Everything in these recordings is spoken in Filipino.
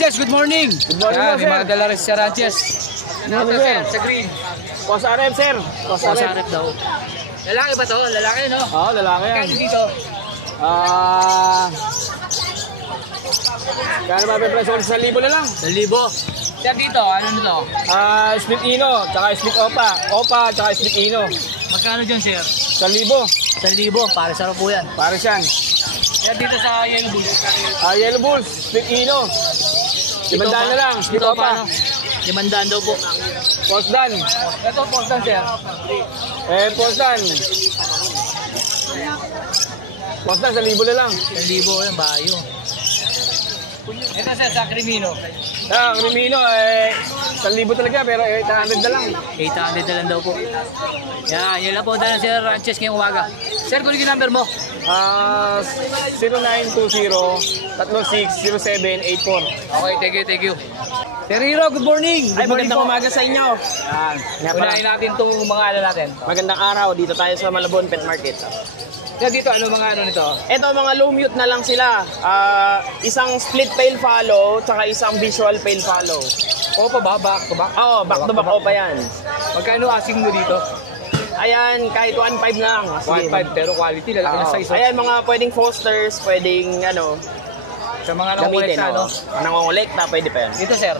Ranches, good morning. Good morning, Yan, sir. may mga dala rin sa Ranches. Ano sir? Sa green. Post RF, sir. Post Sarap daw. Lalaki ba to? Lalaki, no? Oo, lalaki yan. Kaya dito? Kaya naman may presyo sa 1,000 na lang. 1,000. Sir dito, ano nito? Split Ino, tsaka split Opa. Opa, tsaka split Ino. Magkano dyan, sir? 1,000. 1,000. Para sarap po yan. Pares yan. Sir dito sa Yellow Bull. Yellow Bulls, split Ino. 500 na lang, split Ito, Opa. paano? 500 daw po. Post Dan. Ito, postan, sir. Post Dan. Post Dan, 1,000 na lang. 1,000 yan, bayo. Ito, sir, sa Crimino. Crimino, 1,000 talaga, pero 800 na lang. 800 na lang daw po. Yan, yun lang po dala Sir Ranches ngayong umaga. Sir, kunin yung number mo. 0920-360784. Okay, thank you. Sir Hiro, good morning. Ay, magandang umaga sa inyo. Yan. Unahin natin itong mga ano natin. Magandang araw, dito tayo sa Malabon Pet Market. Sir, dito, ano mga ano nito? Ito, mga low mute na lang sila. Isang split pale follow, tsaka isang visual pale follow. Opa ba? Back to back? Oo, back to back opa yan. Magkano asking mo dito? Ayan, kahit 1.5 na lang. 1.5 pero quality, lalaki na size. Ayan, mga pwedeng fosters, pwedeng ano, Sa mga gamitin. nangungulekta, no? Nangongolekta, pwede pa yan. Dito, sir.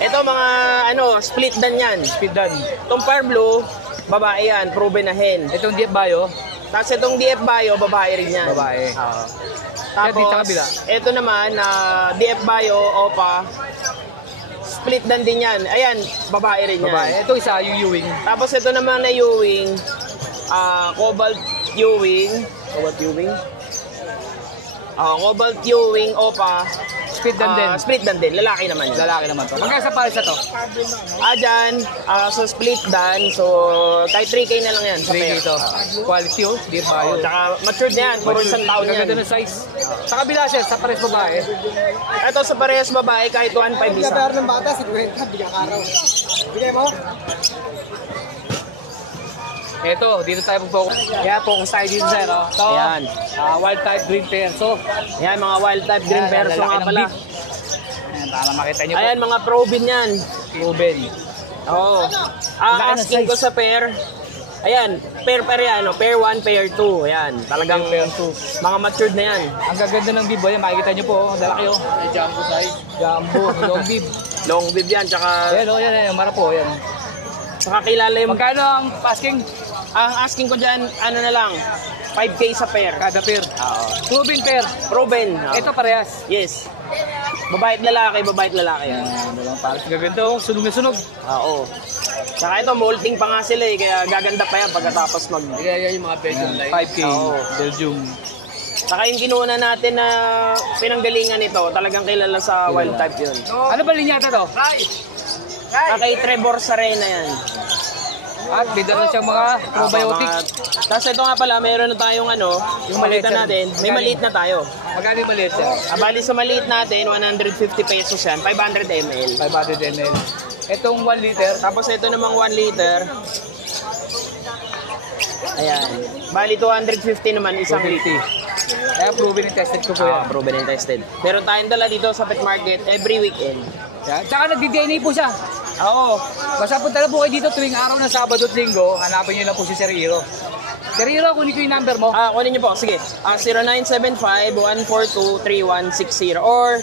Ito, mga ano, split dan yan. Speed done. Itong Fire Blue, babae yan, proven na hen. Itong DF Bio, Tapos itong DF Bio, babae rin yan. babae. Tapos, dito sa kabila. ito naman, DF Bio, Opa, split dan din yan. Ayan, babae rin yan. Babae. Ito isa, yung Ewing. Tapos ito naman na Ewing, Cobalt Ewing. Cobalt Ewing? Cobalt Ewing, Opa. Speed done din. Split dan din, lalaki naman yan. Lalaki naman to. Magkano sa pares na to? Dyan, so split dan, so kahit 3K na lang yan sa 3K pair. ito. Quality, oh. DF Bio. Tsaka matured na yan, puro isang taon yan. Gaganda ng size. Sa kabila, sir, sa pares babae. Ito sa parehas babae, kahit 1.5 isa. ng bata, 50, bigyan ka araw. Bigyan mo? Ito, dito tayo mag-focus. Yeah, focus tayo dito, sir. Oh. Ito, Yan. wild type green perso. Yan, mga wild type green Yan, perso lalaki nga ng pala. beef. Ayan, para makita nyo po. Ayan, mga proven yan. Ruben. Oo. Ang Laki ng asking ko size. sa pair, ayan, pair yan, no? Pair 1, pair 2. Ayan, talagang Pair 2. mga matured na yan. Ang gaganda ng bib, ayan, makikita nyo po. Ang lalaki, oh. May jumbo size. Jumbo, long bib. Long bib yan, tsaka Ayan, oh, yan, mara po, ayan. saka kilala yung... Magkano ang asking? Ang asking ko dyan, ano na lang, 5K sa pair. Kada pair. Oo. Ruben pair. Proven. Oo. Ito parehas. Yes. Babae at lalaki yan. Dalawang pares. Gaganda, oh. Sunog na sunog. Oo. Saka ito, molting pa nga sila kaya gaganda pa yan pagkatapos mag... Kaya yung mga Belgium line. 5K. Oo. Belgium. Saka yung kinuha natin na pinanggalingan nito, talagang kilala sa wild type yun. Ano ba linyata to? Kay Trevor Sarena yan. At bida na siyang mga probiotic. Tapos ito nga pala, meron na tayong ano, yung maliit Maliit natin, may maliit na tayo. Magkano yung maliit, sir? Bali sa maliit natin, 150 pesos yan, 500 ml. 500 ml. Itong 1 liter. Tapos ito namang 1 liter. Ayan. Bali 250 naman isang liter. Kaya proven and tested ko po yan. Proven and tested. Meron tayong dala dito sa pet market every weekend. Yan. Tsaka nagdi-DNA po siya. Oo. Basta punta na po kayo dito tuwing araw ng Sabado at Linggo. Hanapin nyo lang po si Sir Hiro. Sir Hiro, kunin ko yung number mo. Kunin niyo po. Sige. 0975-142-3160. Or,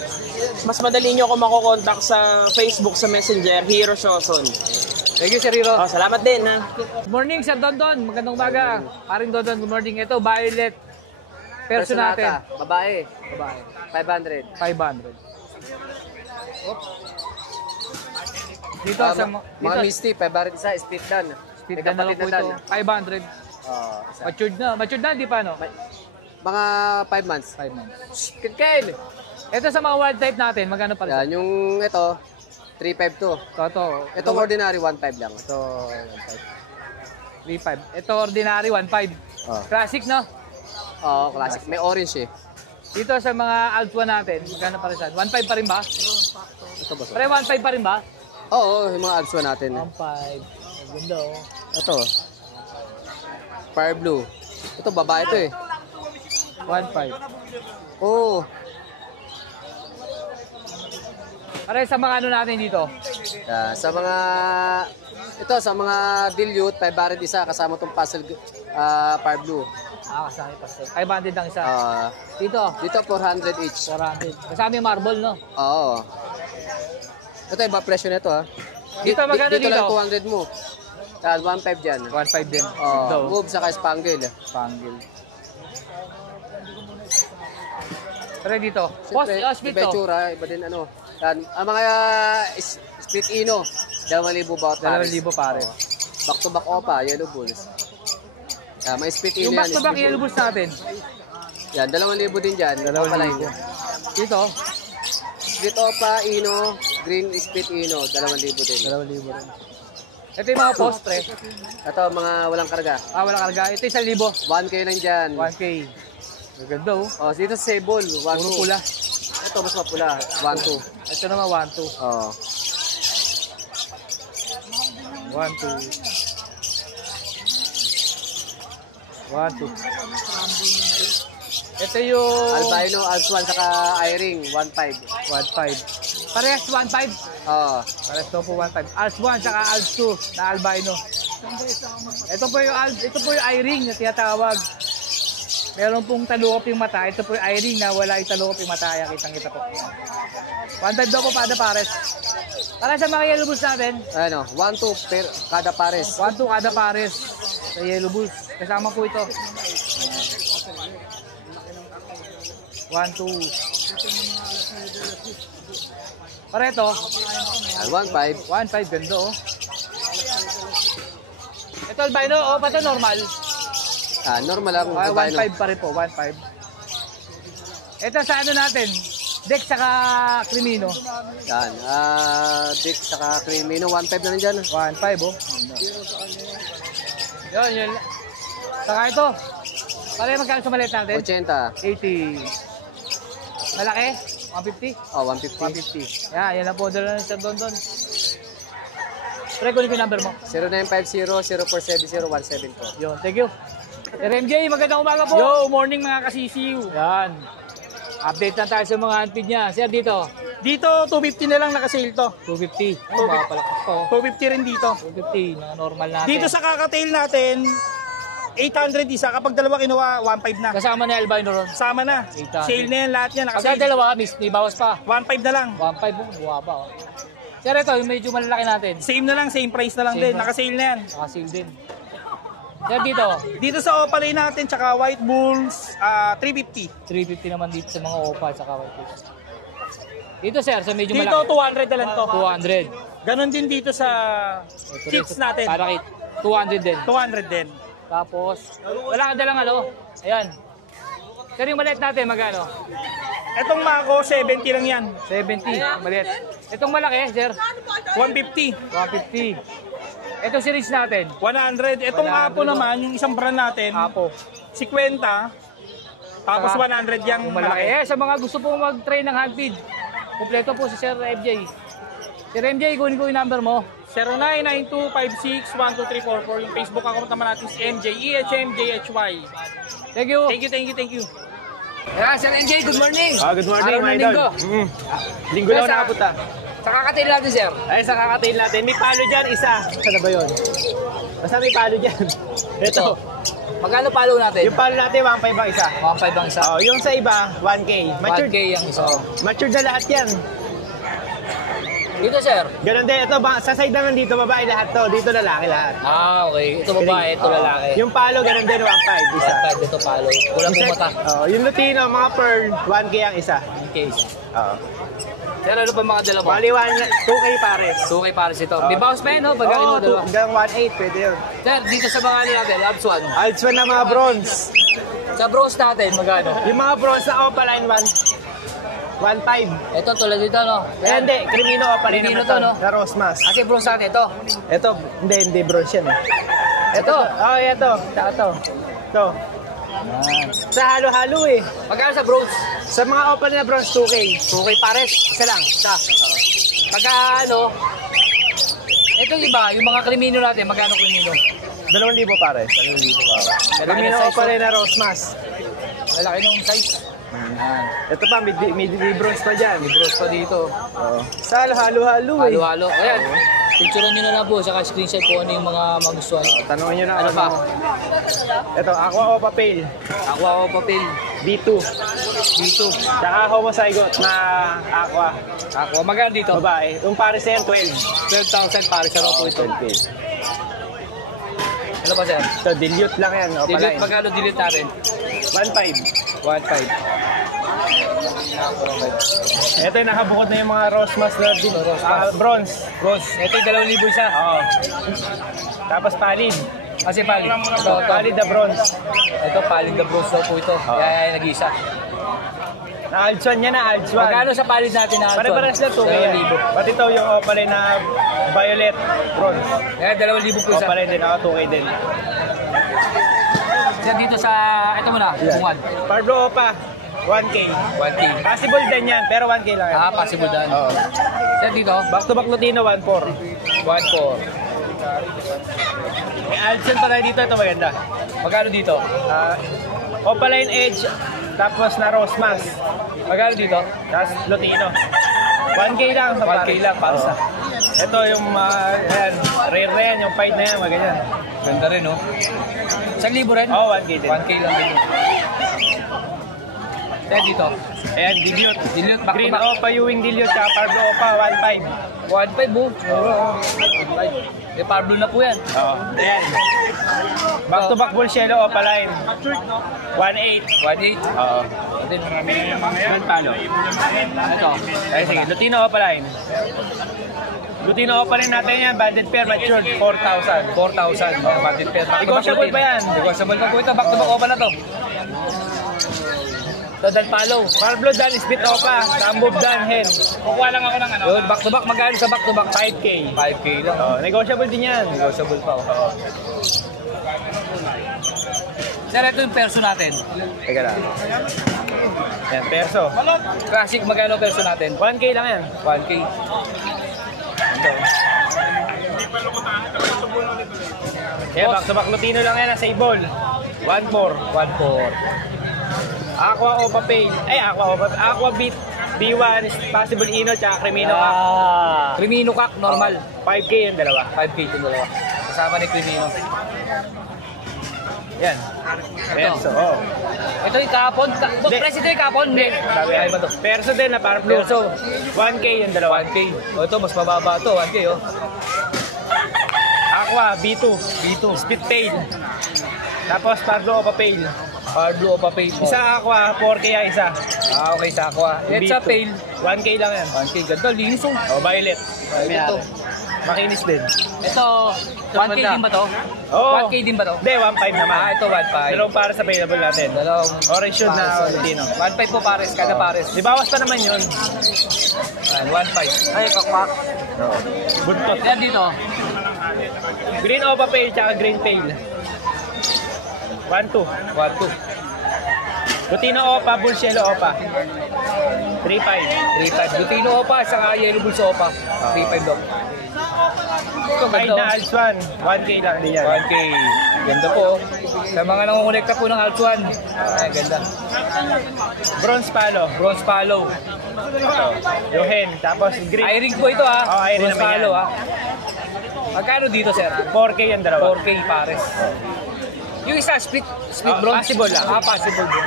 mas madali niyo ako makokontak sa Facebook, sa Messenger, Hiro Shoson. Thank you, Sir Hiro. Salamat din, ha. Good morning, Sir Dondon. Magandang umaga. Paring Dondon, good morning. Ito, violet. Perso natin. Babae. Babae. 500. 500. Dito sa Mga Misty, 500 isa, split dan. speed na lang po ito. 500. Matured na. Matured na, di pa, no? Mga 5 months. 5 months. Ken! Ito sa mga wild type natin, magkano pala? Yan, yung ito, 3.5 to. Ito, Itong ordinary, 1.5 lang. ito, 3.5. Ito, ordinary, 1.5. Oh. Classic, no? Oo, classic. May orange eh. Dito sa mga Altua natin, magkano pa rin saan? 1.5 pa rin ba? Ito ba? Pare, 1.5 pa rin ba? Oo, yung mga Alsua natin. 1.5. Ang ganda, oh. Ito. Fire Blue. Ito, babae ito eh. 1.5. Oo. Para sa mga ano natin dito. Sa mga dilute, 500 isa kasama tong puzzle Fire Blue. Kasama yung pastel. 500 lang isa. Dito, Dito 400 each. 400. Kasama yung marble, no? Oo. Ito iba presyo nito ha. Dito, magkano dito? dito? Lang 200 mo. 1.5 dyan. 1.5 din. Move saka spangle. Spangle. Pero dito. Post, split iba to. itsura, iba din ano. Yan. Ang mga split ino, 2,000 bawat pares. 2,000 pare. Back to back opa, yellow bulls. May split ino Yung yan. back to back yellow bulls natin. Yan, 2,000 din dyan. 2,000. Dito. Split opa, ino, green split ino, 2,000 din. 2,000 rin. Ito yung mga post, pre. Ito, mga walang karga. Walang karga. Ito 1,000. 1K lang dyan. 1K. Maganda, oh. Dito sa Sable, 1, 2. Puro pula. Ito, mas mapula, 1, 2. Ito naman 1, 2. 1, 2. 1, 2. Ito yung Albino, Alswan, saka Iring, 1.5. 1.5. Parehas 1.5. Parehas to po 1.5. Als 1 saka Als 2 na albino. Ito po yung I-ring na tinatawag. Meron pong talukop yung mata. Ito po yung I-ring na wala yung talukop yung mata. Kaya kitang-kita po. 1.5 daw po pares. Para sa mga yellow bulls natin. 1, 2 per kada pares. 1, 2 kada pares sa yellow bulls. Kasama po ito. 1, 2. Para ito. 1.5. 1.5 ganda, oh. Ito albino, pato normal. Normal lang. 1.5 pa rin po, 1.5. Ito sa ano natin, Dex saka Crimino. Yan, Dick saka Crimino, 1.5 na rin dyan. 1.5, oh. Yun. Saka ito, para magkano sa maliit natin? 80. 80. Malaki? 150? 150. 150. Yan lang po, dala ng Sir Don. Pre, kunin ko yung number mo. 0950-0470-174. Yun, thank you. Sir MJ, magandang umaga po. Yo, morning mga kasisiw. Yan. Update na tayo sa mga handpid niya. Sir, dito. Dito, 250 na lang naka-sale to. 250. Ay, baka palakpak to. 250 rin dito. 250, na normal natin. Dito sa kakatail natin, 800 isa. Kapag dalawa kinuha, 1.5 na. Kasama na albino ron. Sama na. 800. Sale na yan lahat yan. Pagka Naka-sale. dalawa, may bawas pa. 1.5 na lang. 1.5 po, buwa ba, oh. Sir, ito, yung medyo malalaki natin. Same na lang, same price na lang Same din. price. Naka-sale na yan. Nakasil din. Sir, dito. Dito sa Opalay natin, tsaka White Bulls, 350. 350 naman dito sa mga opa at saka white fish. Dito, sir, sa medyo Dito, malaki. 200 na lang to. 200. Ganon din dito sa chicks natin. Parakit. 200 din. 200 din. Tapos, wala ka dalang ano. Ayan. Sir, yung maliit natin, magkano? Etong Mako, 70 lang yan. 70. Maliit. Itong malaki, sir. 150. 150. Itong series natin. 100. Etong 100, Apo naman, yung isang brand natin, Apo. 50. Tapos 100 yung Yung malaki. malaki. Sa mga gusto pong mag-try ng handfeed, kumpleto po si Sir MJ. Sir MJ, kunin ko yung number mo. 0992561234. Yung Facebook account naman natin si MJ, EHMJHY. Thank you. Thank you. Yeah, Sir MJ, good morning. Good morning, Araw ng my idol. linggo. Linggo lang Sa- nakapunta. Sa kakatail natin, sir. Ay, sa kakatail natin, may palo dyan, isa. Saan na ba yun? Basta may palo dyan. Ito. Magkano palo natin? Yung palo natin, 1.5 ang isa. 1.5 ang isa. Oh, yung sa iba, 1K. Matured. 1K ang isa. Matured na lahat yan. Dito, sir. Ganon din. Ito, sa side naman dito, babae lahat to. Dito lalaki lahat. Okay. Ito babae, ito lalaki. Yung palo, ganon din, 1.5 isa. 1.5 dito palo. Kulang po mata. Yung Lutino, mga pearl, 1K ang isa. 1K isa. Oo. Sir, ano pa mga dala mo? Bali, 2K pares. 2K pares ito. May bounce pa yun, no? Pagkain mo Oo, dalawa. hanggang 1.8 pwede yun. Sir, dito sa mga ano natin, Labs 1. Alts na mga bronze. Sa bronze natin, magkano? Yung mga bronze na Opaline 1.5. Ito, tulad dito, no? Eh, hindi, Crimino Opaline Crimino naman to, no? Na Rosmas. Kasi bronze natin, ito. Ito, hindi bronze yan eh. Ito. Ito. Ito. Sa halo-halo eh. Magkano sa bronze? Sa mga Opaline na bronze, 2K. 2K pares. Isa lang. Isa. Pagka ano, ito iba, yung mga krimino natin, magkano krimino? 2,000 pares. 2,000 pares. Crimino size, Opaline na Rosmas. Malaki nung size. Yan. Ito pa, may bronze pa dyan. May bros pa dito. Oo. Sal, halo-halo eh. Halo-halo. Ayan. Picturean nyo na lang po, saka screenshot kung ano yung mga magustuhan. Tanungin nyo na. Ano pa? Ito, Aqua Opa Pale. Aqua o papel. B2. Dito. Tsaka homozygote na Aqua. Aqua. Magkano dito? Babae. Yung pares na yan, 12. 12,000 pare sa po ito. 12K. Ano pa sir? So, dilute lang yan. Opa Delete, line. magkano delete natin? 1.5. 1.5. Ito yung nakabukod na yung mga Rosmas na bronze. Bronze. Ito yung 2,000 isa. Oo. Tapos palid. Kasi palid. Ito, Palid na bronze. ito palid na bronze daw po ito. Kaya nag-isa. Na Altswan yan na, Altswan. Magkano sa palid natin na Pare-pares lang 2K yan. 2,000. Pati ito yung opaline na violet bronze. Kaya 2,000 po isa. Opaline din, ako 2K din. Sir, dito sa, ito muna, bungan. Parblo Opa, 1K. 1K. Possible din yan, pero 1K lang yan. Possible daan. Oo. Sir, dito, Back to back Lutino, 1.4. 1.4. May Altswan pa tayo dito, ito maganda. Magkano dito? Opaline Edge, tapos na Rosmas. Magkano dito? Tapos Lutino. 1K lang sa 1K lang, para sa. Ito yung ayan, rare na yan, yung fight na yan, maganyan. Ganda rin, no? 1,000 rin? Oo, 1K din. 1K lang din. Sir, dito. Ayan, dilute. Dilute, back to Green back. Opa, Ewing dilute, tsaka Parblo Opa, 1.5. 1.5 po. 1.5. Eh, Pablo na po yan. Oo, ayan. Back to back Bullshelo Opa line. 1.8. 1.8. Oo. Din. Good palo. Ito. Ay, sige, Lutino Opa line. Lutino Opa line natin yan, banded pair, matured, 4,000. 4,000. Bandit pair. Back to back Negotiable routine. pa yan. Negotiable pa po ito. Back to back opa na to. Tadal palo. Parblo Dan, Spit Opa, Tambov Dan, Hen. Kukuha lang ako ng ano. Yun, back to back. Magkano sa back to back? 5K. 5K lang. Oo, negotiable din yan. Negotiable pa. Oo. Sir, ito yung perso natin. Teka lang. Yan, perso. Classic, magkano perso natin? 1K lang yan. 1K. Ito. Yeah, back to back Lutino lang yan, sa Ibol. 1.4. 1.4. Aqua Opa Pale. Ay, Aqua Beat. B1, Possible Ino, tsaka Crimino Cup. Crimino Kak, normal. 5K yung dalawa. 5K itong dalawa. Kasama ni Crimino. Yan. Perso, oo. Ito yung kapon. Hindi. Press ito yung kapon. Hindi. Sabi Ay, yan. ba to? Perso din na parang blue. Perso. 1K yung dalawa. 1K. O ito, mas mababa to. 1K, oh. Aqua, B2. Spit Tail. Tapos Parblo Opa Pale. Parblo o papel. Isa Aqua, 4K yung isa. Okay, sa aqua. Yan sa B2. pail. 1K lang yan. 1K. Ganda, linis oh. O, violet. Ito. Makinis din. Ito, 1K din ba to? Oo. 1K din ba to? Hindi, 1.5 naman. Ito 1.5. Dalawang pares available natin. Dalawang Orange shoot na pares. Lutino. 1.5 po pares, kada pares. Di bawas pa naman yun. 1.5. Ay, pakpak. Buntot. Yan dito. Green Opa Pale, tsaka Green Pale. 1.2. 1.2. Lutino Opa, Bullshelo Opa. 3.5. 3.5. Lutino Opa, saka Yellow Bulls Opa. 3.5 daw. Ito, Kahit ganda na oh. Altswan, 1K lang din yan. 1K. Ganda po. oh. Sa mga nangungonekta po ng Altuan. Ay, ganda. Bronze Palo. Bronze Palo. Ito. Yohen. Tapos green. I-ring po ito ha. Oh, I-ring Bronze naman Palo yan. ha. Magkano dito sir? 4K yung dalawa. 4K pares. Yung isa, split Ah, bronze. possible lang. Possible din.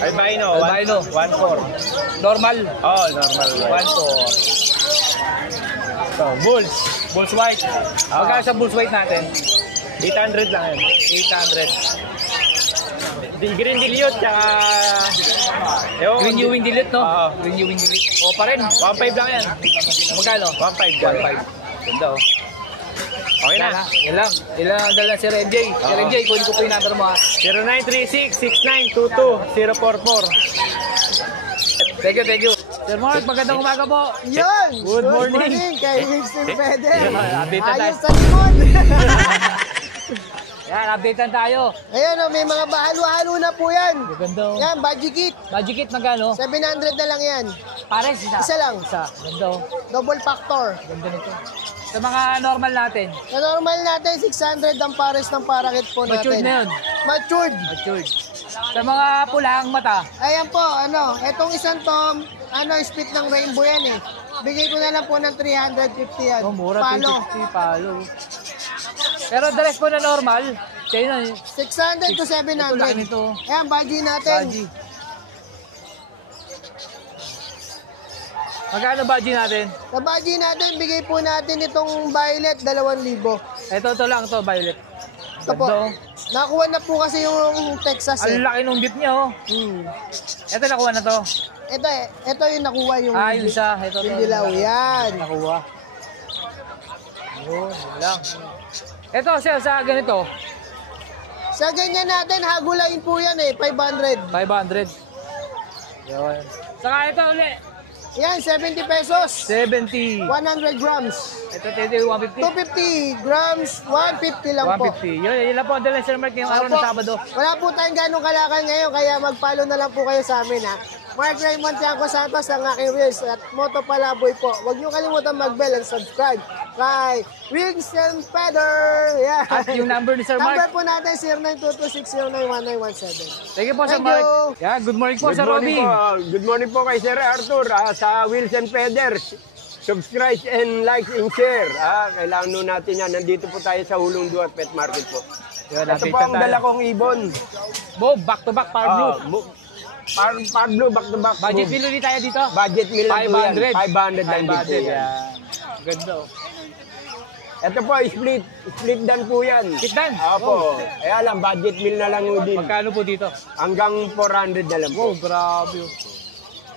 Albino. Albino. 1.4. Normal. Oh, normal. 1.4. So, Bulls. Bulls White. Magkano sa Bulls White natin? 800 lang yan. 800. Green Dilute, tsaka... Yung, Green Ewing Dilute, no? Oo. Green Ewing Dilute. O pa rin. 1.5 lang yan. Magkano? 1.5. 1.5. Ganda oh. Okay na. Yan lang. Ilan ang dala si Sir MJ. Sir MJ, kunin ko po yung number mo ha. 0936-6922-04. Thank you. Sir Mark, magandang umaga po. Yun! Good morning. Kay Winston Feder. Update na tayo. Ayos sa limon. Yan, updatean tayo. Ayan o, may mga bahalo-halo na po yan. Maganda oh. Yan, budget kit. Magic Kit magkano? 700 na lang yan. Pares, isa. Isa lang. Isa. Ganda oh. Double factor. Ganda nito. Sa mga normal natin. Sa normal natin, 600 ang pares ng parakit po natin. Matured na yun. Matured. Matured. Sa mga pulang mata, Ayan po, etong isang tom, split ng rainbow yan eh. Bigay ko na lang po ng 350 yan. mura, Palo. 250 palo. Pero the rest po na normal, kaya na, 600 to 700. Ito laki nito. Ayan, baji natin. Baji. Magkano baji natin? Sa baji natin, bigay po natin itong violet, 2,000. Ito lang to, Violet. Ito po. Ganda, oh. Nakuha na po kasi yung Texas eh. Ang laki nung dip niya, oh. Ito nakuha na to. Ito yung nakuha yung Yung isa. Ito yung dilaw. Yan. Nakuha. Yun lang. Ito, sir, sa ganito, Sa ganyan natin, hagulain po yan eh, 500. 500. Yun. Saka ito ulit, Yan, 70 pesos. 70. 100 grams. Ito, 150. 250 grams, 150 lang po. 150. Yun lang po, dala Sir Mark ngayong araw ng Sabado. Wala po tayong ganong kalakal ngayon, kaya mag-follow na lang po kayo sa amin ha. Mark Raymond Tiangco Santos ang aking Reels at Moto Palaboy po. Huwag niyo kalimutan mag-bell and subscribe kay Wings and Feather. Yeah. At yung number ni Sir Number Mark. po natin 0922609117. Thank you po, Sir Thank Mark. you. Yeah, good morning po, Good Sir morning Robby. po. Good morning po kay Sir Arthur sa Wheels and Feathers. Subscribe and like and share. Kailangan nun natin yan. Nandito po tayo sa Hulong Duat Pet Market po. Yun, Ito po ang dala kong ibon. Bo, back to back, power blue. Pablo, back to back. Budget bill ulit tayo dito. Budget meal lang po yan. 500. 500 lang dito 500, yan. yeah. Ganda, oh. Ito po, split dan po yan. Split dan? Opo. Kaya lang, budget meal na lang din. Magkano po dito? Hanggang 400 na lang po. Oh, grabe.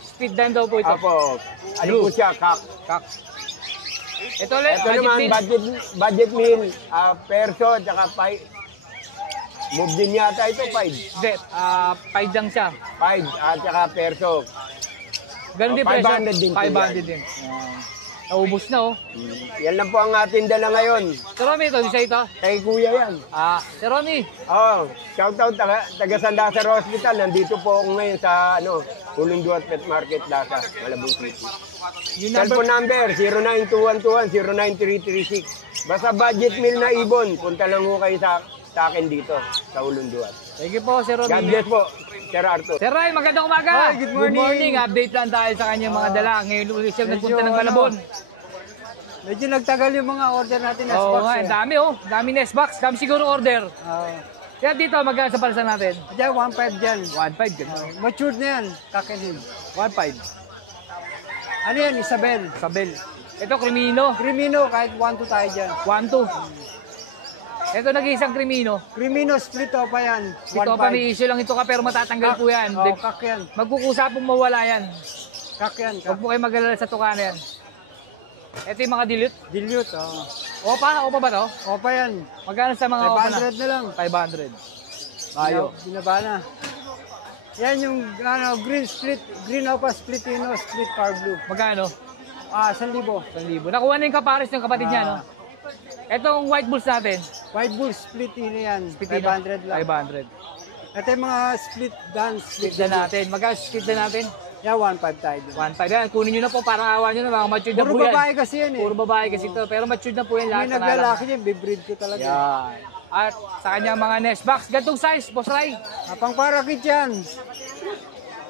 Speed dan daw po ito. Opo. Ano po siya, kak. Kak. Ito ulit, Ito budget naman, bill. budget meal, perso, tsaka move din yata ito, 5. Hindi, 5 lang siya. 5 at saka perso. Ganun din 500 presyo. din po 500 din. Naubos na, oh. Yan lang po ang ating dala ngayon. Sir Romy, ito, isa ito. Kay kuya yan. Sir Romy, Shoutout taga San Lazaro Hospital. Nandito po ako ngayon sa Hulong Duat Pet Market, Lasa, Malabon City. yung number. Cellphone number 09211-09336. Basta budget meal na ibon, punta lang ho kayo sa akin dito sa Hulong Duat. Thank you po, Sir Romy. God bless po, Sir Arthur. Sir Ray, magandang umaga. Hi, good morning. Update lang tayo sa kanyang mga dala. Ngayon ulit siya nagpunta ng Malabon. Medyo nagtagal yung mga order natin Oo nga, dami, oh. Dami nest box. Dami siguro order. Kaya dito, magkano sa palsa natin? Diyan, 1.5 dyan. 1.5, gano'n. Matured na yan, kakinhin. 1.5. Ano yan, Isabel? Sabel. Ito, Crimino. Crimino, kahit 1-2 tayo dyan. 1.2. Ito, nag-iisang Crimino. Crimino, split pa yan. Ito pa, may issue lang ito ka, pero matatanggal po yan. Kak yan. Magkukusa pong mawala yan. Kak yan. Huwag po kayo mag-alala sa tukana yan. Ito yung mga dilute. Dilute, Opa ba to? Opa yan. Magkano sa mga opa na? 500 na lang. 500. Ayo. Binaba na. Yan yung green opa, split split power blue. Magkano? 1,000. 1,000. Nakuha na yung kapares ng kapatid niya, no? Etong white bulls natin. White bull, split yan. Split 500 lang. 500. Ito yung mga split dance. Split na natin. Magkano split na natin? Yan, 1.5 tayo. 1.5 yan. Kunin nyo na po. Parang awa nyo na. Mga matured na Puro po yan. babae kasi yan eh. Puro babae kasi ito. Pero matured na po yan lahat. May naglalaki yan, bibreed ko talaga. Yan. At sa kanyang mga nest box. Gantong size, Boss Ray. Pang parakit yan.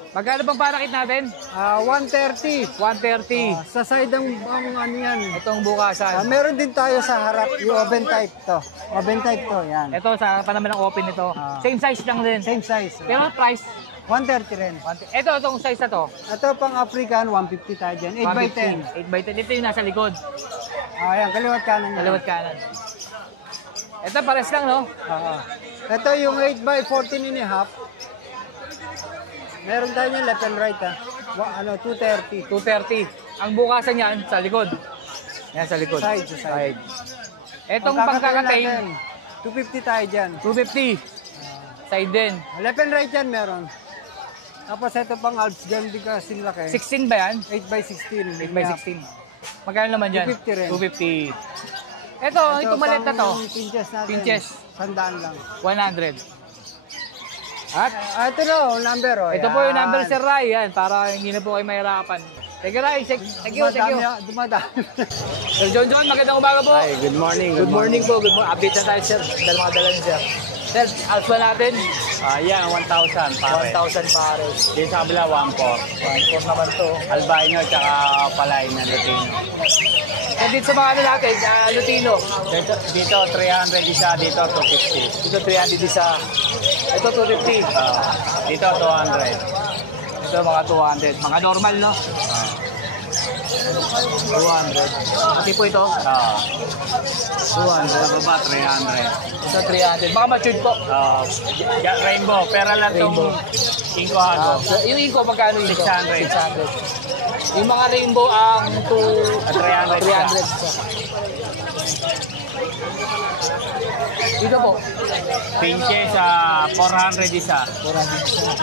Magkano bang parakit natin? 130. 130. Sa side ang ano yan. Itong bukasan. Meron din tayo sa harap, yung oven type to. Oven type to, yan. Ito sa panaman ng open nito. Same size lang din. Same size. Pero price. 130 rin. Ito, itong size na to. Ito pang African, 150 tayo dyan. 8x10. 8x10. Ito yung nasa likod. Ayan, kaliwat kanan yan. Kaliwat kanan. Ito pares lang, no? Ito yung 8x14 and a half. Meron tayo niyan left and right ha. 230. 230. Ang bukasan niyan sa likod. Yan sa likod. Side to side. Etong Ang pagkakatayin, natin, 250 tayo dyan. 250. Side din. Left and right yan meron. Tapos ito pang Alps, ganun din kasi laki. 16 ba yan? 8x16. 8x16. Magkano naman dyan? 250 rin. 250. Ito maliit na to. Pinches natin. Pinches. 100 lang. 100. At ito no, number oh. Ito po yung number Sir Ray. Yan, para hindi na po kayo mahirapan. Thank you, Ray. Thank you. Dumadami. Sir John, magandang umaga po. Hi, good morning. Good morning po. Good morning. Update na tayo, sir. Dahil mga dala niyo, sir. Sir, alpha natin, Yan, 1,000 pare. 1,000 pares. Dito sa kabila, 1,400. 1,400 naman to. Albino tsaka palay na Lutino. And dito sa mga ano natin, Lutino. Dito 300 isa, dito 250. Ito 300 isa. Ito 250. Dito 200. Ito mga 200. Mga normal, no? 200. Pati po ito, 200. Sa baba, 300. Ito 300. Mga matured po. Rainbow, pera lang Rainbow. itong Incohago. Yung inko, magkano yung inko? 600. 600. Yung mga rainbow ang 300 300 isa. Dito po, Pinche sa 400 isa. 400 isa.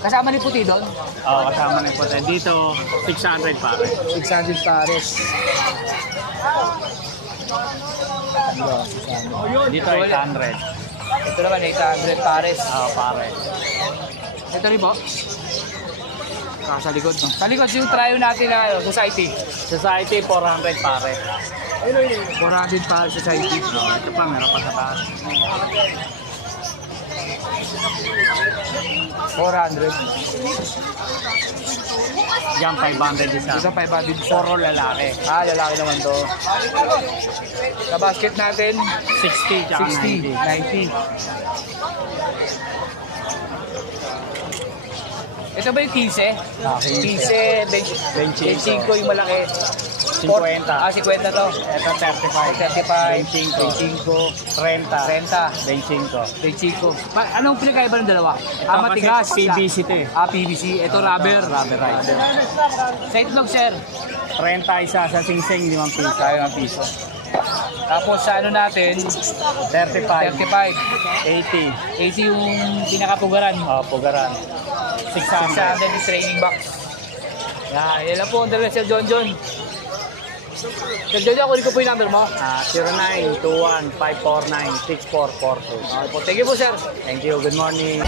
Kasama ni puti doon, Kasama na po tayo. Dito, 600 pare. 600 pares. Dito, 800. Ito naman, 800 pares. Pare. Ito rin po. Sa likod, no? Sa likod, yung trio natin na society. Society, 400 pare. 400 pares society. Ito pa, meron pa sa taas. 400. Yan, 500 isa. Isa 500 isa. Puro lalaki. Lalaki naman to. Sa basket natin, 60 tsaka 60, 90. 90. Ito ba yung 15? 15, 25 yung malaki. 50. 50 to. Ito, 35. 35, 25. 30. 30, 25. 25. Anong pinakaiba ng dalawa? Ito Matigas. kasi PVC to eh. PVC. Ito rubber. Rubber rider. Sa itlog, sir. 30 isa sa singsing, 5 piso. 5 piso. Tapos sa ano natin, 35. 35. 80. 80 yung pinakapugaran. Pugaran. 600. 600 yung training box. Yan lang po. Ang dalawa, Sir John John. Sir John John, kunin ko po yung number mo. 0921-549-6442. Okay po. Thank you po, sir. Thank you. Good morning.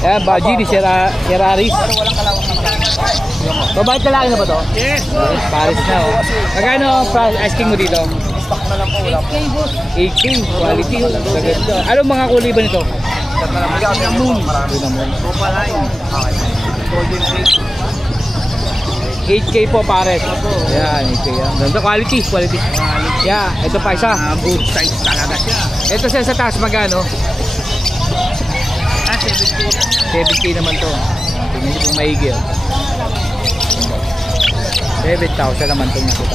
Yan, Baji ni Sir Aris. Babae kalaki na ba to? Yes. Paris na, oh. Magkano asking mo dito? 8K, quality. Maganda. Anong mga kulay ba nito? Cinnamon. 8K po pares. Yan, 8K yan. Ganda quality. Yeah, ito pa isa. Good size talaga siya. Ito siya sa taas magkano? 7K naman to. Tingnan niyo kung maigi. 7,000 naman itong nakita.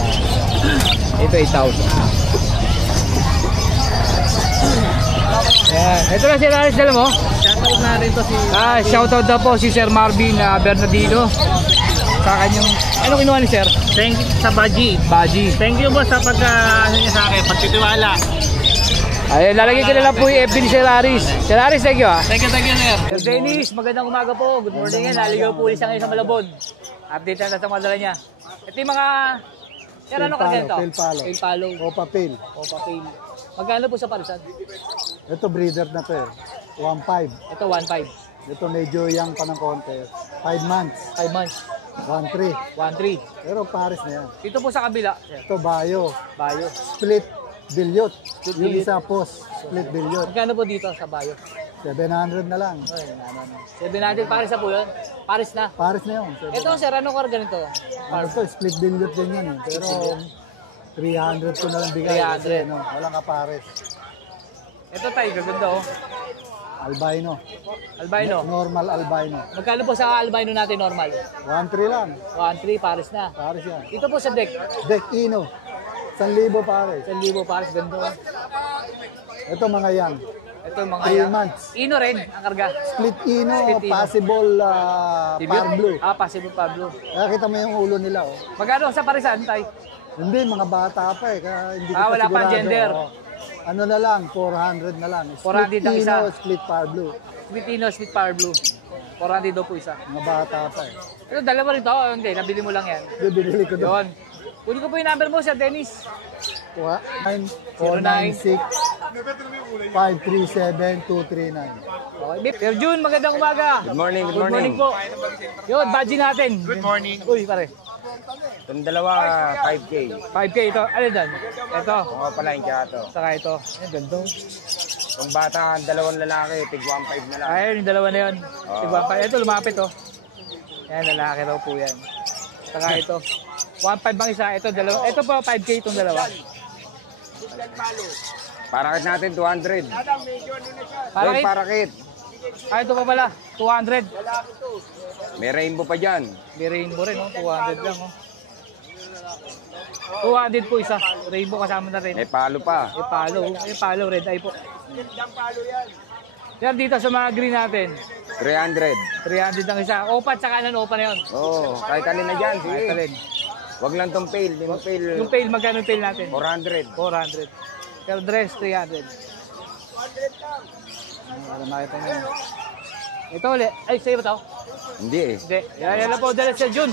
Ito 8,000. Yan. Ito na si Raris, alam mo? Shoutout na rin to si... Shoutout daw po si Sir Marvin Bernardino. Sa kanyang... Ano kinuha ni Sir? Thank you sa Baji. Thank you boss sa ano niya sa akin, pagtitiwala. Ay, lalagay ko na lang po yung FB ni Sir Aris. Sir Aris, thank you ha. Thank you, sir. Sir Dennis, magandang umaga po. Good morning yan. Naligaw po ulit siya ngayon sa Malabon. Update na sa mga dala niya. Ito yung mga... Sir, ano kasi ito? Tail palo. Opa Pale. Opa Pale. Magkano po sa parisan? Ito breeder na to eh. 1.5. Ito 1.5. Ito medyo young pa ng konti. 5 months. 5 months. 1.3. 1.3. Pero pares na yan. Dito po sa kabila, sir. Ito, Bayo. Bayo. Split Billiot. Split Yung Billiot. isa post, Split Billiot. Magkano po dito sa Bayo? 700 na lang. Ay, ano. 700 pares na po yun. Pares na. Pares na yun. Ito, sir, ano kar ganito? Ano to, Split Billiot din yan. Eh. Pero 300 ko na lang bigay. 300. Kasi, no, walang kapares. Ito tayo, gaganda oh. Albino. Albino. Normal albino. Magkano po sa albino natin normal? 1.3 lang. 1.3 pares na. Pares yan. Dito po sa deck, Deck Ino. 1,000 pares. 1,000 pares, ganda oh. Ito mga yan. Ito yung mga 3 yan. months. Ino rin, ang karga. Split Ino, Split Ino. possible par blue. Possible Pablo. Kaya kita mo yung ulo nila. Oh. Magkano sa parisan, tay? Hindi, mga bata pa eh. Kaya hindi ko Wala pa sigurado. gender. Oh. Ano na lang, 400 na lang. 400 ang isa. Ino, split par blue. Sweet Ino, Sweet Power Blue. 400 daw po isa. Mga bata pa eh. Ito, dalawa rin to. Oh, hindi, nabili mo lang yan. Binili ko doon. Yun. Kunin ko po yung number mo, Sir Dennis. 496-537-239. Okay, Sir Jun, magandang umaga. Good morning, good Good morning morning. po. Yun, badge natin. Good morning. Uy, pare. Itong dalawa, 5K. 5K ito. Ano dan? Ito. Oo pala yung kyato. Saka ito. Ayan, ganda. Itong bata, dalawang lalaki, tig 1.5 na lang. Ayun, yung dalawa na yun. Diba pa? Ito, lumapit oh. Yan, lalaki raw po yan. Saka ito. 1.5 bang isa. Ito, dalawa. Ito po, 5K itong dalawa. Parakit natin, 200. Parakit? Parakit. Ito pa pala. 200. May rainbow pa dyan. May rainbow rin, oh. 200 lang, oh. 200 po isa. Rainbow kasama na rin. May palo pa. May palo. May palo. Red eye po. Yan dito sa mga green natin. 300. 300 ang isa. Opat sa kanan. Opa na yun. Oo, kahit alin na dyan. Sige. Ito rin. Wag lang tong pail. Yung pail, Yung pail, magkano yung pail natin? 400. 400. Pero dress, 300. Para makita nyo. Ito ulit. Ay, sa'yo ba ito? Hindi eh. Hindi. Yan lang po. Dala sa Jun.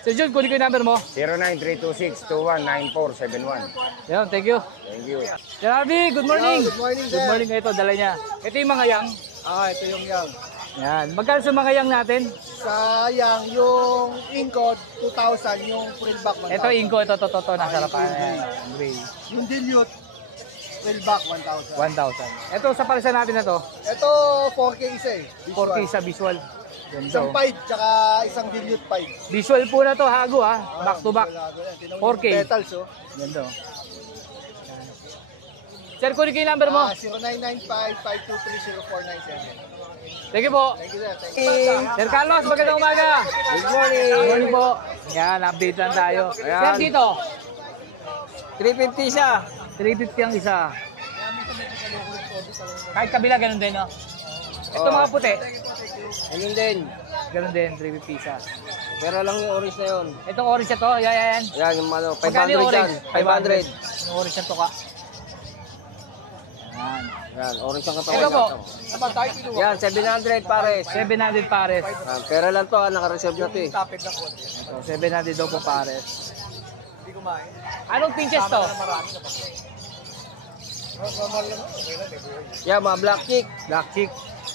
Sa Jun, kunin ko yung number mo. 09326219471. Yan, thank you. Thank you. Sir Harvey, good morning. Good morning, Good sir. morning. Ito, dala niya. Ito yung mga yang. Ito yung young. Yan. Magkano sa mga yang natin? Sayang, yung Incod, 2,000, yung Frillback, 1,000. Ito, Inko. Ito, nasa harapan. Ayan. Gray. Yung Dilute, Frillback, 1,000. 1,000. Ito, sa parisan natin na to. Ito, 4K isa eh. 4K sa visual. Isang Ganda. 5, tsaka isang Dilute 5. Visual po na to, hago ha. Back to back. 4K. Petals, oh. Ganda. Sir, kunin ko yung number mo. 0995-523-0497. Thank you po. Thank you, sir. Thank you. Sir Carlos, magandang umaga. Good morning. Good morning po. Yan, update lang tayo. Sir, dito. 350 siya. 350 ang isa. Kahit kabila, ganun din, no? Ito mga puti. Ayun din. Ganun din, 350 isa. Pero lang yung orange na yun. Itong orange na to, yan. Yan, yung ano, Magkano yung 500 yan. orange? 500. Yung orange na to ka. Yan. Yan, orange ang katawan. Ito po, Yan, 700 pares. 700 pares. Pera lang to, naka-reserve na to eh. Ito, 700 daw po pares. Anong pinches to? Yan, mga black chick. Black chick.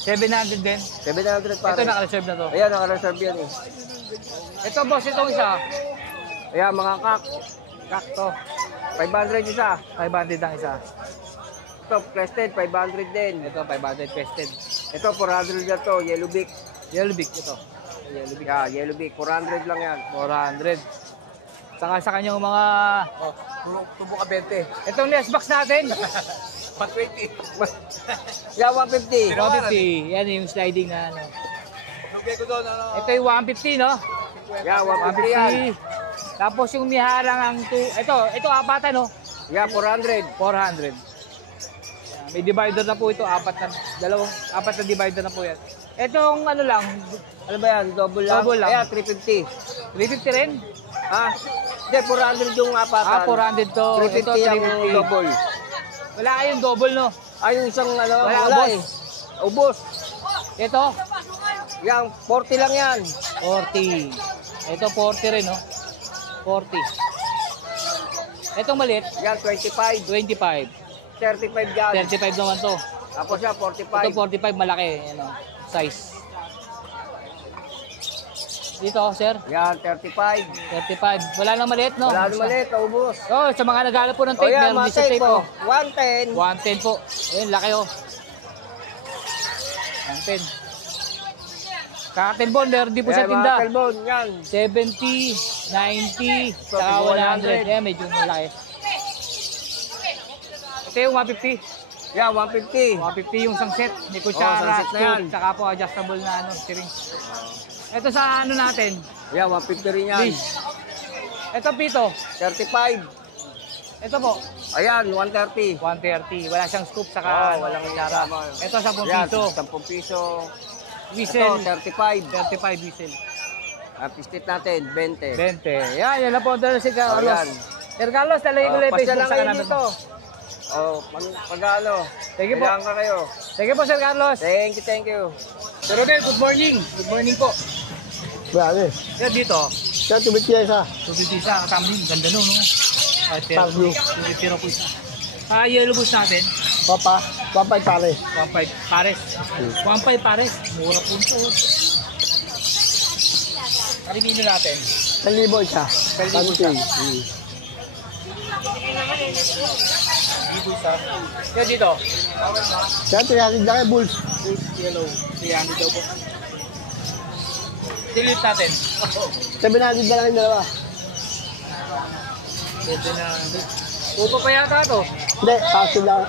700 din. 700 pares. Ito naka-reserve na to. Ayan, naka-reserve yan eh. Ito boss, itong isa. Ayan, mga kak. Kakto. 500 isa. 500 ang isa. Ito, crested, 500 din. Ito, 500 pested. Ito, 400 na to, yellow beak. Yellow beak ito. Yellow beak. Yeah, yellow beak, 400 lang yan. 400. Saka sa kanyang mga... Tubo ka 20. Itong nest box natin. 120. Yeah, 150. 150. Yan yung sliding na ano. Ito yung 150, no? Yeah, 150 yan. 150. Tapos yung miharang ang... Ito apatan, no? Yeah, 400. 400. May divider na po ito. Apat na divider na po yan. Itong ano lang, Ano ba yan? Double lang? Double lang. Ayan, 350. 350 rin. Ha? Hindi, 400 yung apatan. 400 to. 350 Ito, yung 350. double. Wala kayong double, no? Ay, yung isang ano, Wala, wala ubos. eh. Ubos. Ito, Yan, 40 lang yan. 40. Ito, 40 rin, no? 40. Itong maliit, Yan, 25. 25. 35 yan. 35 naman to. Tapos yan, 45. Ito, 45, malaki. Ano, size. Dito, sir. Yan, 35. 35. Wala nang maliit, no? Wala na maliit, naubos. Oh, sa mga naghahanap po ng O tape, yan, meron mga din sa tape tape, po. oh. 110. 110 po. Ayun, laki, oh. 110. Kakatilbon, meron din po sa Yan, tinda. mga talbon, yan. 70, 90, saka 100. Yan, medyo malaki. Ito yung 150. Yan, 150. 150 yung isang set. May isang kutsara, set na yan. scoop, saka po adjustable na ano, steering. Ito sa ano natin, Yan, 150 rin yan. Please. Ito pito. 35. Ito po, Ayan, 130. 130. Wala siyang scoop, saka Oh, ano, walang kutsara. kasama. Ito 10 Yan, piso. 10 piso. Whistle, Ito, 35. 35 whistle. Pistit natin, 20. 20. Yan, yan na po. Ito si Oh, Carlos. yan. Sir Carlos, talagay ko lang yung Pasya Facebook lang sa kayo kanal. dito. Oh, pag-ano. Thank you po. Kailangan ka kayo. Thank you po, Sir Carlos. Thank you, thank you. Sir Rodel, good morning. Good morning po. Grabe. Yan dito. Siya, tubig siya isa. Tubig isa, katambling. Ganda no, no? Dark blue. Tubig tiro po isa. Yellow bus natin. Papa, papay pare. 1.5 pares. 1.5 pares. Mura po ito. Kalimino natin. 1,000 isa. 1,000 isa. Yan dito. Siya, 300 lang yung bulls. Yellow. 300 daw po. Delete natin. 700 na lang yung dalawa. Pwede na. Upo pa yata ito. Hindi, kaso lang.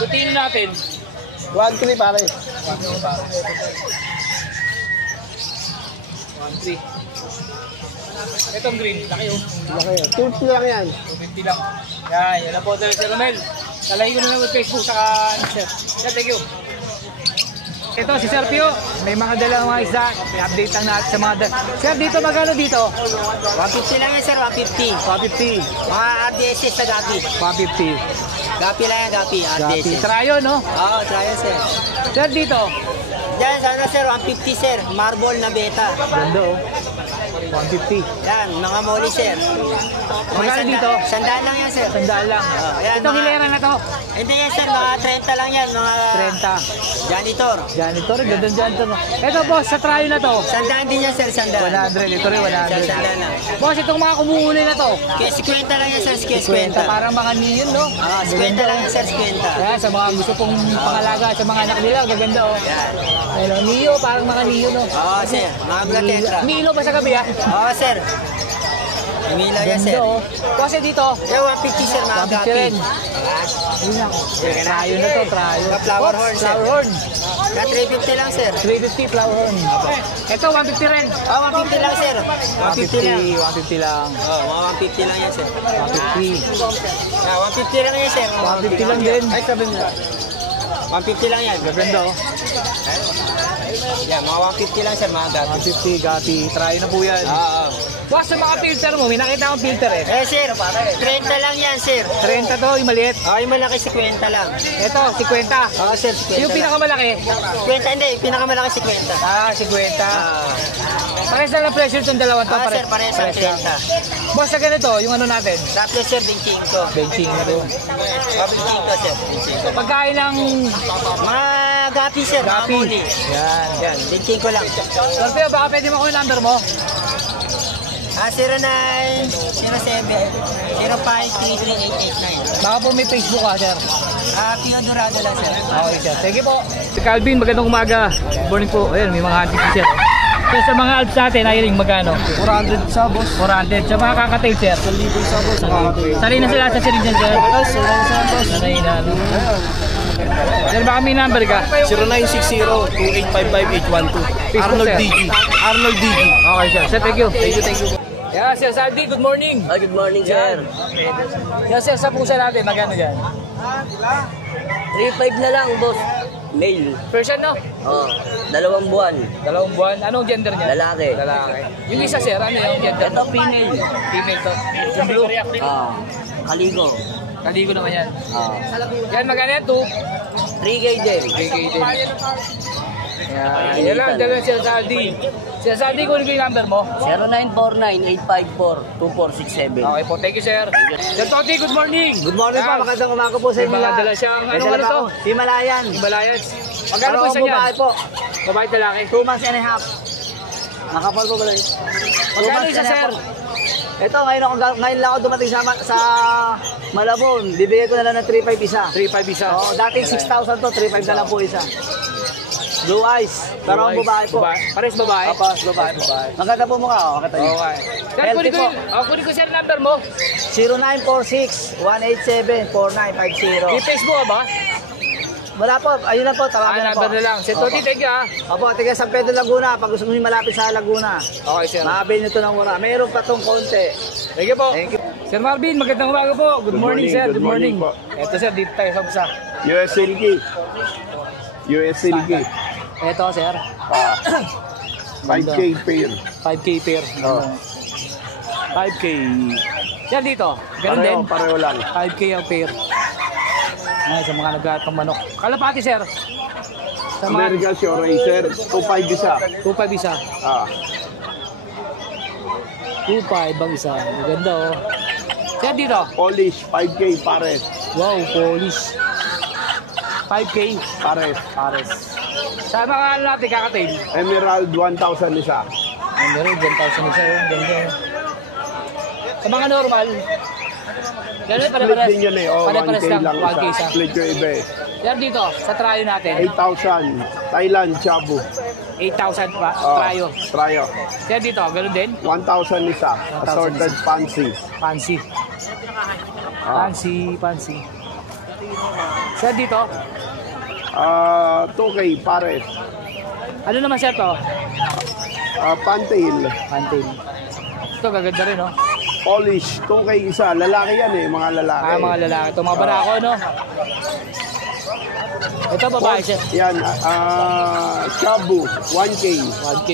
Putin natin. 1,300 pare. 1.3. Itong green. Laki yun. Laki. 250 lang yan. 20 lang. Yan. Yan na po talaga si Romel. Talahin ko na lang with Facebook saka sir. Yeah, thank you. Ito si Sir Pio. May mga dalang mga isda. I-update lang natin sa mga Sir, dito magkano dito? 150 lang yan, sir. 150. 150. Mga RDSS sa gapi. 150. Gapi lang yan, gapi. Gapi. RDSS. Trayo, no? Oo, try yan, sir. Sir, dito. Yan, sana, sir. 150, sir. Marble na beta. Ganda, oh. 150. Yan, mga molly, sir. Magkano dito? Sandaan lang yan, sir. Sandaan lang. Ayan, Itong mga- hilera na to. Hindi yan, sir. Mga 30 lang yan. Mga 30. janitor. Janitor, ganda janitor. Ito, boss, sa trayo na to. Sandaan din yan, sir. Sandaan. 100. Ito rin, 100. Sandaan lang. Boss, itong mga kumuhuli na to. Kaya 50 lang yan, sir. 50. 50. Parang mga niyon, no? Ah, 50 lang yan, sir. 50. Kaya sa mga gusto pong pangalaga sa mga anak nila, gaganda, oh. Yan. Ayun, Neo, parang mga Neo, no? Oo, sir. Mga blatetra. Milo ba sa gabi, ah? Oo, sir. Milo yan, sir. Ganda, oh. Kasi dito, Yung 150, sir. Mga 150 gapi. rin. Yun lang. Trayo na to, trayo. Mga flower horn, sir. Flower horn. Kaya 350 lang, sir. 350 flower horn. Ito, 150 rin. Oo, 150 lang, sir. 150 lang. 150 lang. Oo, mga 150 lang yan, sir. 150. Ah, 150 lang yan, sir. 150 lang din. Ay, sabi mo. 150 lang yan. Gaganda, oh. Yan, mga 150 lang, sir. Mga gapi. 150, gati. Try na po yan. Oo. Boss, sa mga filter mo, may nakita akong filter eh. Eh, sir. 30 lang yan, sir. 30 to, yung maliit. Oo, yung malaki 50 lang. Ito, 50. Oo, sir. 50 Yung lang. pinakamalaki, 50, hindi. Pinakamalaki 50. 50. Ah, Pares na lang pressure itong dalawang to. sir. Parehas ang lang. 30. Boss, sa ganito, yung ano natin, Tapos, sir, 25. benching na to. 25, sir. 25. Pagkain ng Mga gapi, sir. Mga gapi. muli. Yan. Yan, 25 lang. Sir Pio, baka pwede mo ko yung number mo? 0905-338889. Baka po may Facebook ka, sir. Pio Dorado lang, sir. Okay, sir. Thank you po. Si Calvin, magandang umaga. Good morning po. Ayan, may mga hunting si sir. So, sa mga alps natin, hiring magkano? 400 sa boss. 400. Sa mga kakatail, sir? 1,000 sa boss. Sanay na sila sa sirinjan, sir? Sanay na. No? Sir, baka may number ka? 0960-2855-812. Arnold sir. DG. Arnold DG. Okay, sir. Sir, thank you. Thank you, thank you. Yeah, Sir Saldi, good morning. Good morning, Yan. Yeah, sir, sa pusa natin, magkano dyan? 3.5 na lang, boss. Male. Persian, no? Oh, 2 buwan. 2 buwan. Anong gender niya? Lalaki. Lalaki. Yung isa, sir, ano yung gender? Ito, female. Female to. Yung blue. Kaligo. Kaligo naman yan. Yan, magkano yan? 3K din. 3K din. Yan lang, dalawa Sir Saldi. Sir Saldi, kunin ko yung number mo. 0949-854-2467. Okay po, thank you, sir. Sir Toti, good morning. Good morning po, magandang umaga po sa May inyo mga lahat. dala siyang, May ano dala to? po, Himalayan. Himalayas. Magkano po isa babae niyan? po. Babae at lalaki. 2 months and a half. Nakapal po ba lang? Magkano isa, sir? Ito, ngayon lang ako dumating sa Malabon. Bibigay ko na lang ng 3.5 isa. 3.5 isa. Oo, dating 6,000 to, 3.5 na lang po isa. Blue eyes. Pero ang babae po. Pares babae? Opo, babae po. Maganda po mukha, oh. Makita niyo. Okay. Sir, Healthy po. kunin ko sir number mo. 0946-187-4950. May Facebook ka ba? Wala po, ayun lang po, tawagan na po. Number na lang. Sir Toti, thank you ah. Opo, tiga San Pedro Laguna. Pag gusto mo yung malapit sa Laguna, Okay, sir. maabil nito na muna. Mayroon pa tong konti. Thank you po. Thank you. Sir Marvin, magandang umaga po. Good morning, sir. Good morning. po. Ito sir, dito tayo sa umpisa. US Silky. US Silky. Ito sir, 5K pair. 5K pair. Oh. 5K. Yan dito, ganun din. Pareho lang. 5K ang pair. Ay, sa mga naggatong manok. Kalapati sir. Sa mga American Shore Racer, 2.5 isa. 2.5 isa. 2.5 ang isa. Maganda oh. Sir dito. Polish, 5K pares. Wow, polish. 5K. Pares. Pares. Sa mga ano natin kakatail. Emerald, 1,000 isa. Ang meron, 1,000 isa yun. Ganda yun. Sa mga normal, gano'n Split pare-pares. din yun eh. Oh, 1K lang 1K isa. isa. Split yung iba eh. Yan dito, sa trayo natin. 8,000. Thailand, Chabu. 8,000 pa, Oh, trayo. Trayo. Yan dito, gano'n din. 1,000 isa. 1,000 Assorted isa. fancy. Fancy. Fancy. Sir dito, 2K pares. ano naman sir to? Pantail. Pantail. Ito, gaganda rin, no? Polish, 2K isa. Lalaki yan eh, mga lalaki. Mga lalaki. Ito, mga barako, no? Ito, babae siya. Yan, Chabu, 1K. 1K.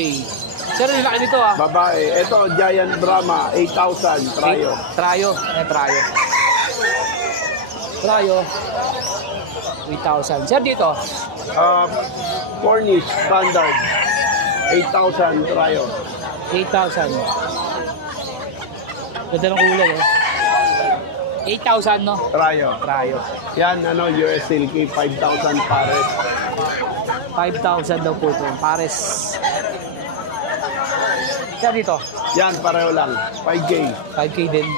Sir, yung laki nito, ah. Babae. Ito, Giant Brahma, 8,000. Trayo. Trayo. Ayan, trayo. Trayo. 8,000. Sir, dito. Cornish, Standard, 8,000. Trayo. 8,000. Ganda ng kulay, eh. 8,000, no? Trayo. Trayo. Yan, US Silky, 5,000 pares. 5,000 daw po ito. Pares. Sir, dito. Yan, pareho lang. 5K. 5K din.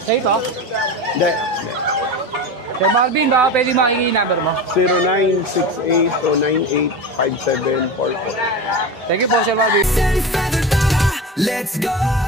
Sir, ito. Hindi. Sir Marvin, baka pwede makikita yung number mo. 0968-298-5744. Thank you po, Sir Marvin. Let's go!